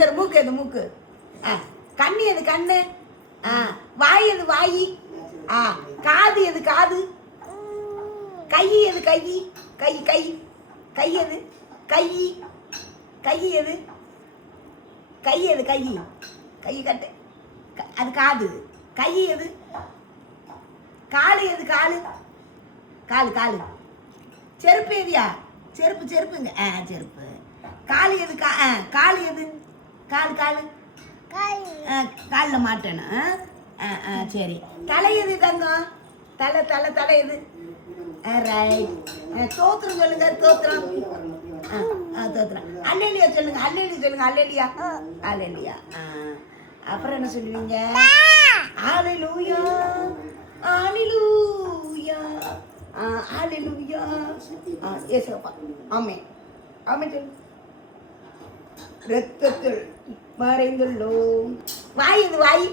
இந்த மூக்கு எது மூக்கு கண்ணு எது கண்ணு வாய் எது வாய் காது எது காது கை எது கை கை கை கை எது கை கை எது கை எது கை கை கட்டு அது காது கை எது காலு எது காலு காலு காலு செருப்பு எதியா செருப்பு செருப்புங்க செருப்பு காலு எது காலு எது காலு காலு காலில் மாட்டேணும் சரி தலை எது தங்கம் தலை தலை தலை எது ரைட் தோத்திரம் சொல்லுங்க தோத்திரம் தோத்திரம் அல்லேலியா சொல்லுங்க அல்லேலியா சொல்லுங்க அல்லேலியா அல்லேலியா அப்புறம் என்ன சொல்லுவீங்க ஹalleluya ஹalleluya ஹalleluya ஏசப்பா ஆமென் ஆமென் சொல்லு இரத்தத்தில் மறைந்துள்ளோம் வாய் இது வாய்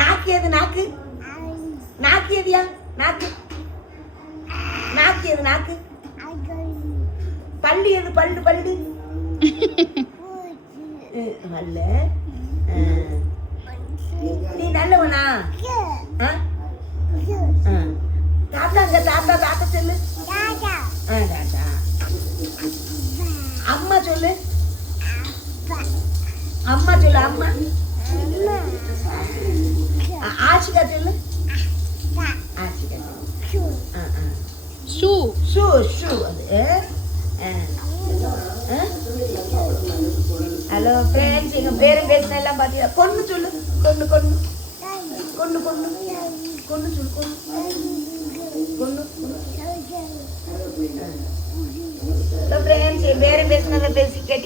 நாக்கு எது நாக்கு நாக்கு எதியா நாக்கு நாக்கு எது நாக்கு பல்லு எது பல்லு பல்லு நல்ல நீ நல்லவனா தாத்தாங்க தாத்தா தாத்தா சொல்லு தாத்தா அம்மா சொல்லு அம்மா சொல்லு அம்மா ஆச்சிகா சொல்லு ஆச்சிகா ஷூ ஷூ ஷூ அது ஹலோ ஃப்ரெண்ட்ஸ் எங்க பேரும் பேசின எல்லாம் பாத்தீங்க பொண்ணு சொல்லு பொண்ணு பொண்ணு பொண்ணு பொண்ணு பொண்ணு சொல்லு பொண்ணு பொண்ணு ஃப்ரெண்ட்ஸ் என் பேரும் பேசினதை பேசி கேட்டி